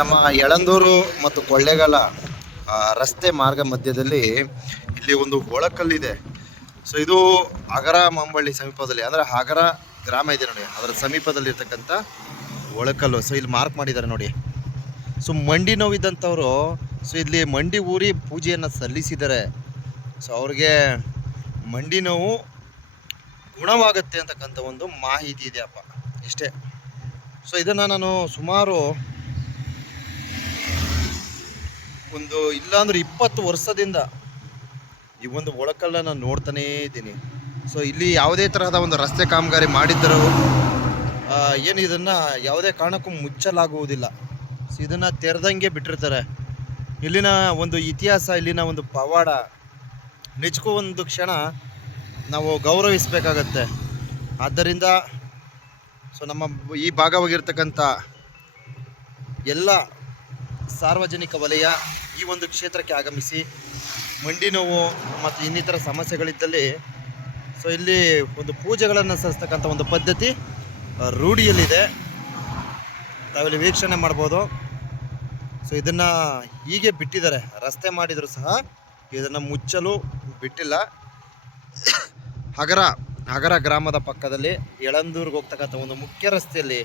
ನಮ್ಮ ಯಳಂದೂರು ಮತ್ತು ಕೊಳ್ಳೇಗಾಲ ರಸ್ತೆ ಮಾರ್ಗ ಮಧ್ಯದಲ್ಲಿ ಇಲ್ಲಿ ಒಂದು ಒಳಕಲ್ಲಿದೆ. ಸೊ ಇದು ಅಗರ ಮಂಬಳ್ಳಿ ಸಮೀಪದಲ್ಲಿ, ಅಂದರೆ ಹಗರ ಗ್ರಾಮ ಇದೆ ನೋಡಿ. ಅದರ ಸಮೀಪದಲ್ಲಿರ್ತಕ್ಕಂಥ ಒಳಕಲ್ಲು. ಸೊ ಇಲ್ಲಿ ಮಾರ್ಕ್ ಮಾಡಿದ್ದಾರೆ ನೋಡಿ. ಸೊ ಮಂಡಿ ನೋವಿದ್ದಂಥವ್ರು ಸೊ ಇಲ್ಲಿ ಮಂಡಿ ಊರಿ ಪೂಜೆಯನ್ನು ಸಲ್ಲಿಸಿದ್ದಾರೆ. ಸೊ ಅವ್ರಿಗೆ ಮಂಡಿ ನೋವು ಗುಣವಾಗುತ್ತೆ ಅಂತಕ್ಕಂಥ ಒಂದು ಮಾಹಿತಿ ಇದೆಯಪ್ಪ. ಇಷ್ಟೇ. ಸೊ ಇದನ್ನು ನಾನು ಸುಮಾರು ಒಂದು ಇಲ್ಲಾಂದ್ರೆ ಇಪ್ಪತ್ತು ವರ್ಷದಿಂದ ಈ ಒಂದು ಒಳಕಲ್ಲ ನಾನು ನೋಡ್ತಾನೇ ಇದ್ದೀನಿ. ಸೊ ಇಲ್ಲಿ ಯಾವುದೇ ತರಹದ ಒಂದು ರಸ್ತೆ ಕಾಮಗಾರಿ ಮಾಡಿದ್ದರೂ ಏನು ಇದನ್ನು ಯಾವುದೇ ಕಾರಣಕ್ಕೂ ಮುಚ್ಚಲಾಗುವುದಿಲ್ಲ. ಸೊ ಇದನ್ನು ತೆರೆದಂಗೆ ಬಿಟ್ಟಿರ್ತಾರೆ. ಇಲ್ಲಿನ ಒಂದು ಇತಿಹಾಸ, ಇಲ್ಲಿನ ಒಂದು ಪವಾಡ, ನಿಜಕ್ಕೂ ಒಂದು ಕ್ಷಣ ನಾವು ಗೌರವಿಸಬೇಕಾಗತ್ತೆ. ಆದ್ದರಿಂದ ಸೊ ನಮ್ಮ ಈ ಭಾಗವಾಗಿರ್ತಕ್ಕಂಥ ಎಲ್ಲ ಸಾರ್ವಜನಿಕ ವಲಯ ಈ ಒಂದು ಕ್ಷೇತ್ರಕ್ಕೆ ಆಗಮಿಸಿ ಮಂಡಿ ನೋವು ಮತ್ತು ಇನ್ನಿತರ ಸಮಸ್ಯೆಗಳಿದ್ದಲ್ಲಿ ಸೊ ಇಲ್ಲಿ ಒಂದು ಪೂಜೆಗಳನ್ನು ಸಲ್ಲಿಸ್ತಕ್ಕಂಥ ಒಂದು ಪದ್ಧತಿ ರೂಢಿಯಲ್ಲಿದೆ. ತಾವಿಲ್ಲಿ ವೀಕ್ಷಣೆ ಮಾಡ್ಬೋದು. ಸೊ ಇದನ್ನು ಹೀಗೆ ಬಿಟ್ಟಿದ್ದಾರೆ. ರಸ್ತೆ ಮಾಡಿದರೂ ಸಹ ಇದನ್ನು ಮುಚ್ಚಲು ಬಿಟ್ಟಿಲ್ಲ. ಹಗರ ಹಗರ ಗ್ರಾಮದ ಪಕ್ಕದಲ್ಲಿ ಯಳಂದೂರ್ಗೆ ಹೋಗ್ತಕ್ಕಂಥ ಒಂದು ಮುಖ್ಯ ರಸ್ತೆಯಲ್ಲಿ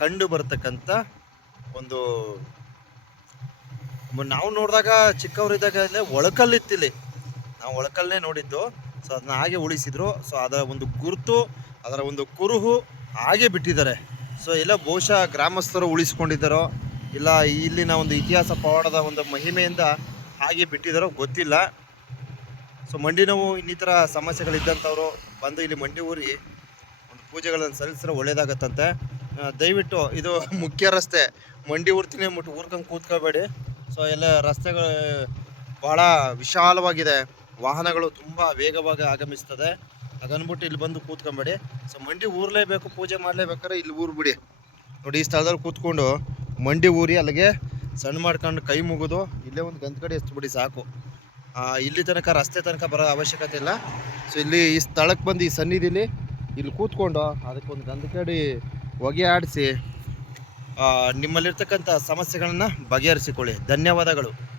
ಕಂಡು ಬರ್ತಕ್ಕಂಥ ಒಂದು ನಾವು ನೋಡಿದಾಗ ಚಿಕ್ಕವರಿದ್ದಾಗ ಇಲ್ಲೇ ಒಳಕಲ್ಲಿತ್ತಿಲ್ಲಿ. ನಾವು ಒಳಕಲ್ಲೇ ನೋಡಿದ್ದು. ಸೊ ಅದನ್ನ ಹಾಗೆ ಉಳಿಸಿದ್ರು. ಸೊ ಅದರ ಒಂದು ಗುರುತು, ಅದರ ಒಂದು ಕುರುಹು ಹಾಗೆ ಬಿಟ್ಟಿದ್ದಾರೆ. ಸೊ ಎಲ್ಲ ಬಹುಶಃ ಗ್ರಾಮಸ್ಥರು ಉಳಿಸ್ಕೊಂಡಿದ್ದಾರೋ, ಇಲ್ಲ ಇಲ್ಲಿನ ಒಂದು ಇತಿಹಾಸ ಪವಾಡದ ಒಂದು ಮಹಿಮೆಯಿಂದ ಹಾಗೆ ಬಿಟ್ಟಿದ್ದಾರೋ ಗೊತ್ತಿಲ್ಲ. ಸೊ ಮಂಡಿ ನೋವು ಇನ್ನಿತರ ಸಮಸ್ಯೆಗಳಿದ್ದಂಥವ್ರು ಬಂದು ಇಲ್ಲಿ ಮಂಡಿ ಊರಿ ಒಂದು ಪೂಜೆಗಳನ್ನು ಸಲ್ಲಿಸಿದ್ರೆ ಒಳ್ಳೆಯದಾಗತ್ತಂತೆ ದಯವಿಟ್ಟು ಇದು ಮುಖ್ಯ ರಸ್ತೆ. ಮಂಡಿ ಊರ್ತೀನಿ ಅಂದ್ಬಿಟ್ಟು ಊರ್ಕೊಂಡು ಕೂತ್ಕೋಬೇಡಿ. ಸೊ ಎಲ್ಲ ರಸ್ತೆಗಳು ಭಾಳ ವಿಶಾಲವಾಗಿದೆ. ವಾಹನಗಳು ತುಂಬ ವೇಗವಾಗಿ ಆಗಮಿಸ್ತದೆ. ಅದನ್ಬಿಟ್ಟು ಇಲ್ಲಿ ಬಂದು ಕೂತ್ಕೊಂಬೇಡಿ. ಸೊ ಮಂಡಿ ಊರಲೇಬೇಕು ಪೂಜೆ ಮಾಡಲೇಬೇಕಾದ್ರೆ ಇಲ್ಲಿ ಊರು ಬಿಡಿ. ನೋಡಿ ಈ ಸ್ಥಳದಲ್ಲಿ ಕೂತ್ಕೊಂಡು ಮಂಡಿ ಊರಿ ಅಲ್ಲಿಗೆ ಸಣ್ಣ ಮಾಡ್ಕೊಂಡು ಕೈ ಮುಗಿದು ಇಲ್ಲೇ ಒಂದು ಗಂತ್ಕಡೆ ಎಸ್ಬಿಡಿ ಸಾಕು. ಆ, ಇಲ್ಲಿ ತನಕ ರಸ್ತೆ ತನಕ ಬರೋ ಅವಶ್ಯಕತೆ ಇಲ್ಲ. ಸೊ ಇಲ್ಲಿ ಈ ಸ್ಥಳಕ್ಕೆ ಬಂದು ಈ ಸನ್ನಿಧಿಲಿ ಇಲ್ಲಿ ಕೂತ್ಕೊಂಡು ಅದಕ್ಕೊಂದು ಗಂಧಕಡಿ ಹೊಗೆ ಆಡಿಸಿ ನಿಮ್ಮಲ್ಲಿರ್ತಕ್ಕಂಥ ಸಮಸ್ಯೆಗಳನ್ನು ಬಗೆಹರಿಸಿಕೊಳ್ಳಿ. ಧನ್ಯವಾದಗಳು.